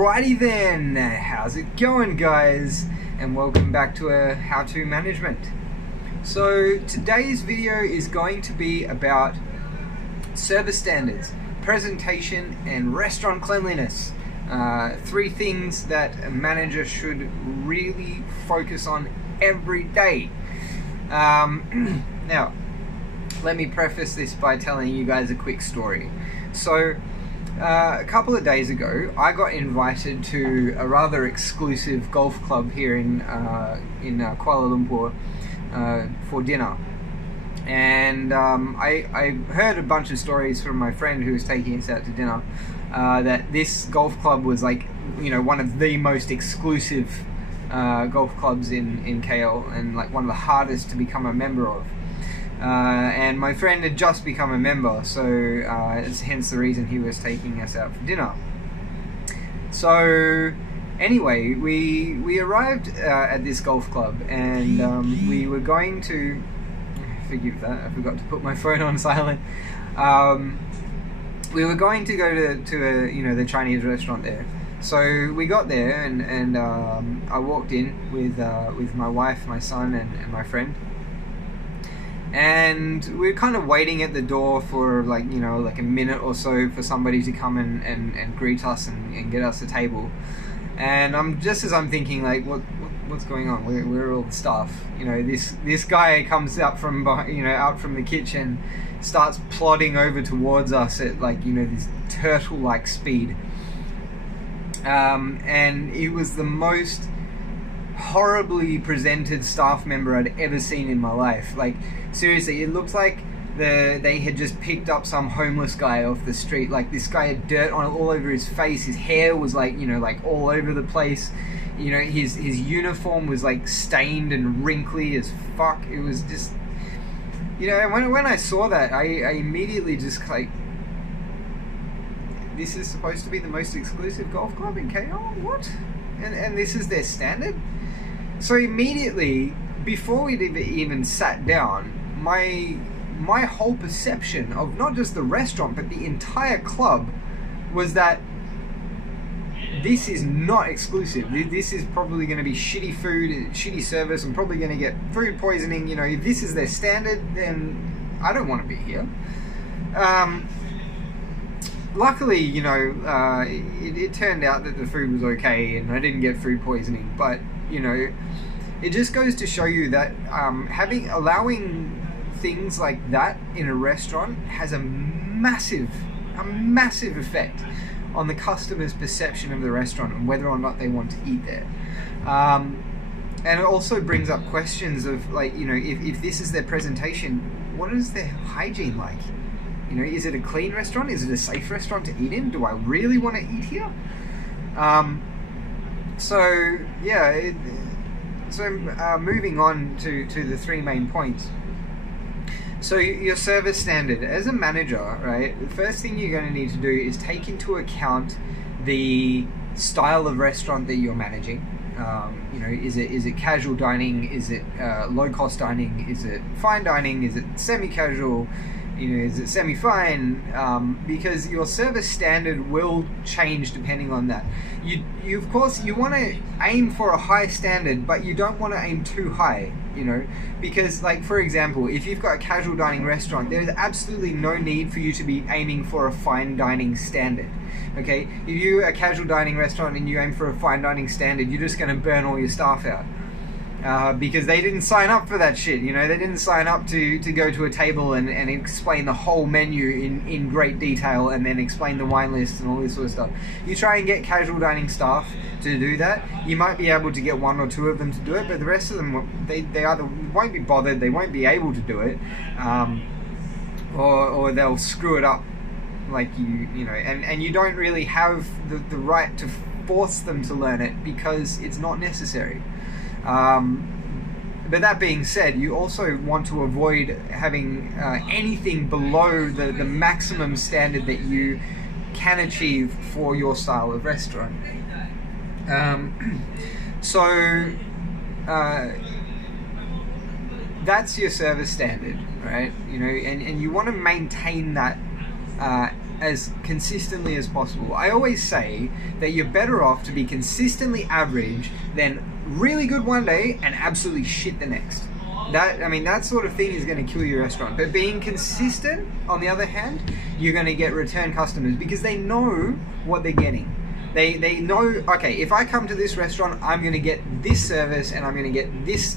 Alrighty then, how's it going guys? And welcome back to a how-to management. So today's video is going to be about service standards, presentation and restaurant cleanliness. Three things that a manager should really focus on every day. Now, let me preface this by telling you guys a quick story. So a couple of days ago, I got invited to a rather exclusive golf club here in Kuala Lumpur for dinner, and I heard a bunch of stories from my friend who was taking us out to dinner that this golf club was like, one of the most exclusive golf clubs in KL, and like one of the hardest to become a member of. And my friend had just become a member, so it's hence the reason he was taking us out for dinner. So anyway, we arrived at this golf club, and we were going to, forgive that, I forgot to put my phone on silent. We were going to go to the Chinese restaurant there. So we got there, and I walked in with my wife, my son, and my friend. And we were kind of waiting at the door for like a minute or so for somebody to come and greet us and get us a table. And just as I'm thinking, like, what's going on? Where are all the staff? This guy comes out from out from the kitchen, starts plodding over towards us at this turtle-like speed. And he was the most horribly presented staff member I'd ever seen in my life. Like, seriously, it looked like they had just picked up some homeless guy off the street. Like, this guy had dirt on all over his face. His hair was like all over the place. His uniform was like stained and wrinkly as fuck. It was just, when I saw that, I immediately just like, this is supposed to be the most exclusive golf club in KL? What? And this is their standard? So immediately, before we'd even sat down, my whole perception of not just the restaurant but the entire club was that this is not exclusive. This is probably going to be shitty food, shitty service. I'm probably going to get food poisoning. If this is their standard, then I don't want to be here. Luckily, it turned out that the food was okay and I didn't get food poisoning, but it just goes to show you that allowing things like that in a restaurant has a massive effect on the customer's perception of the restaurant and whether or not they want to eat there. And it also brings up questions of, like, if this is their presentation, what is their hygiene like? Is it a clean restaurant? Is it a safe restaurant to eat in? Do I really want to eat here? Moving on to the three main points. So your service standard. As a manager, right, the first thing you're going to need to do is take into account the style of restaurant that you're managing. Is it casual dining? Is it low-cost dining? Is it fine dining? Is it semi-casual? Is it semi-fine? Because your service standard will change depending on that. You of course, you want to aim for a high standard, but you don't want to aim too high, because, like, for example, if you've got a casual dining restaurant, there's absolutely no need for you to be aiming for a fine dining standard. Okay, if you're a casual dining restaurant and you aim for a fine dining standard, you're just going to burn all your staff out. Because they didn't sign up for that shit, they didn't sign up to go to a table and explain the whole menu in great detail and then explain the wine list and all this sort of stuff. You try and get casual dining staff to do that, you might be able to get one or two of them to do it, but the rest of them, they either won't be bothered, they won't be able to do it, or they'll screw it up, like and you don't really have the right to force them to learn it because it's not necessary. But that being said, you also want to avoid having anything below the maximum standard that you can achieve for your style of restaurant. That's your service standard, right? And you want to maintain that as consistently as possible. I always say that you're better off to be consistently average than really good one day and absolutely shit the next. That sort of thing is going to kill your restaurant. But being consistent, on the other hand, you're going to get return customers because they know what they're getting. They know, okay, if I come to this restaurant, I'm going to get this service and I'm going to get this,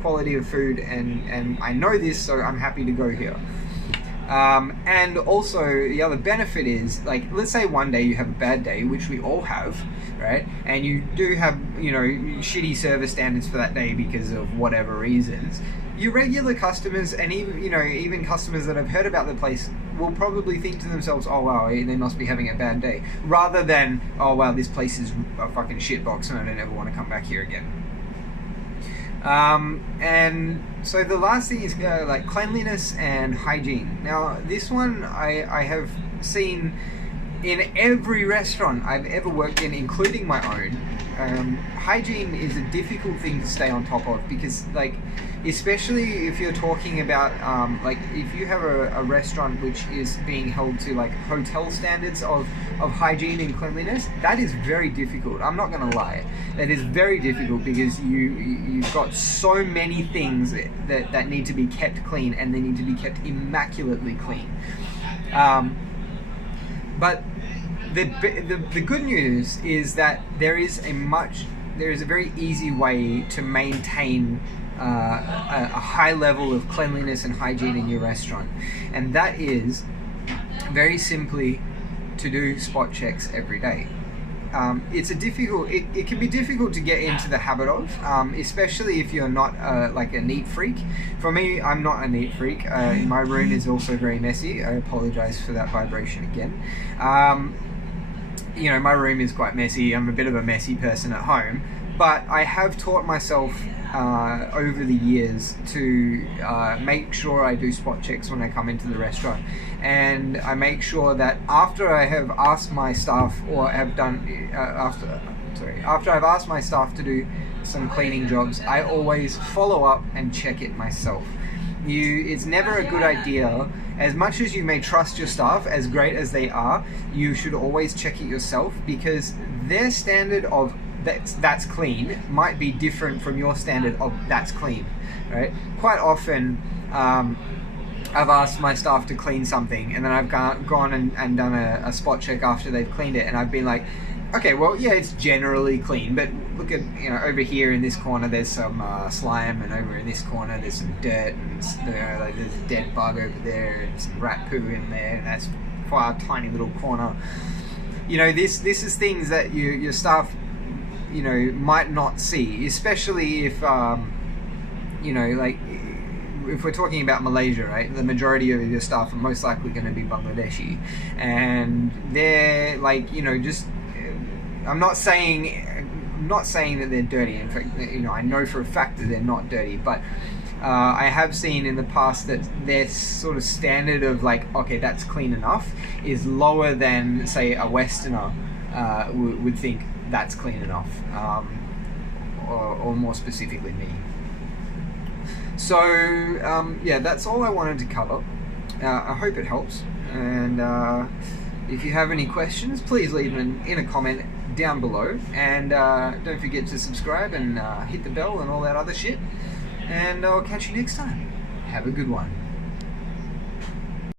quality of food, and I know this, so I'm happy to go here. And also the other benefit is, like, let's say one day you have a bad day, which we all have, right? And you do have, shitty service standards for that day because of whatever reasons. Your regular customers, and even customers that have heard about the place, will probably think to themselves, oh wow, they must be having a bad day, rather than, oh wow, this place is a fucking shitbox and I don't ever want to come back here again. And so the last thing is like cleanliness and hygiene. Now this one I have seen in every restaurant I've ever worked in, including my own. Hygiene is a difficult thing to stay on top of because, like, especially if you're talking about like if you have a restaurant which is being held to like hotel standards of hygiene and cleanliness, that is very difficult. I'm not gonna lie, that is very difficult because you've got so many things that need to be kept clean, and they need to be kept immaculately clean. But the good news is that there is a very easy way to maintain a high level of cleanliness and hygiene in your restaurant, and that is very simply to do spot checks every day. It can be difficult to get into the habit of, especially if you're not like a neat freak. For me, I'm not a neat freak. My room is also very messy. I apologize for that vibration again. My room is quite messy. I'm a bit of a messy person at home, but I have taught myself over the years to make sure I do spot checks when I come into the restaurant, and I make sure that after I have asked my staff, or have done after I've asked my staff to do some cleaning jobs, I always follow up and check it myself. It's never a good idea. As much as you may trust your staff, as great as they are, you should always check it yourself, because their standard of that's clean might be different from your standard of that's clean, right? Quite often, I've asked my staff to clean something, and then I've gone and done a spot check after they've cleaned it, and I've been like, okay, well, yeah, it's generally clean, but look at, over here in this corner there's some slime, and over in this corner there's some dirt, and like there's a dead bug over there, and some rat poo in there, and that's for a tiny little corner. This is things that your staff, might not see, especially if, like, if we're talking about Malaysia, right, the majority of your staff are most likely going to be Bangladeshi, and they're like, just, I'm not saying that they're dirty. In fact, I know for a fact that they're not dirty, but I have seen in the past that their sort of standard of like, okay, that's clean enough, is lower than, say, a Westerner would think that's clean enough, or more specifically me. So yeah, that's all I wanted to cover. I hope it helps, and if you have any questions, please leave them in a comment down below, and don't forget to subscribe and hit the bell and all that other shit, and I'll catch you next time. Have a good one.